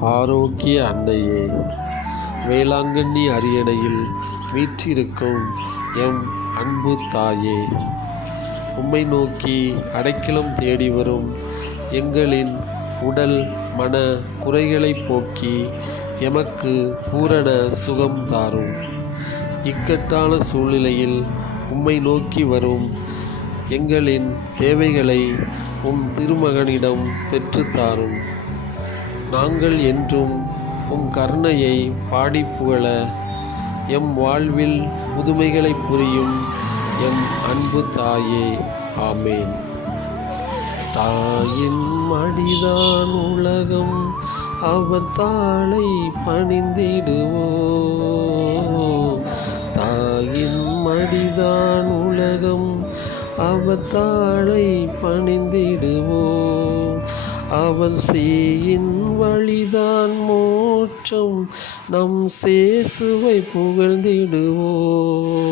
ஆரோக்கிய அன்னையே, வேளாங்கண்ணி அரியணையில் வீற்றிருக்கும் எம் அன்பு தாயே, உம்மை நோக்கி அடைக்கலம் தேடி வரும் எங்களின் உடல் மன குறைகளை போக்கி எமக்கு பூரண சுகம் தாரும். இக்கட்டான சூழ்நிலையில் உம்மை நோக்கி வரும் எங்களின் தேவைகளை உம் திருமகனிடம் பெற்றுத்தாரும். நாங்கள் என்றும் உம் கருணையை பாடி புகழ எம் வாழ்வில் புதுமைகளை புரியும் எம் அன்பு தாயே. ஆமேன். தாயின் மடிதான் உலகம், அவர் தாளை பணிந்திடுவோம். தாயின் மடிதான் உலகம், அவர் தாளை பணிந்திடுவோம். அவர் சேயின் வழிதான் மோட்சம், நம் சேசுவை புகழ்ந்திடுவோம்.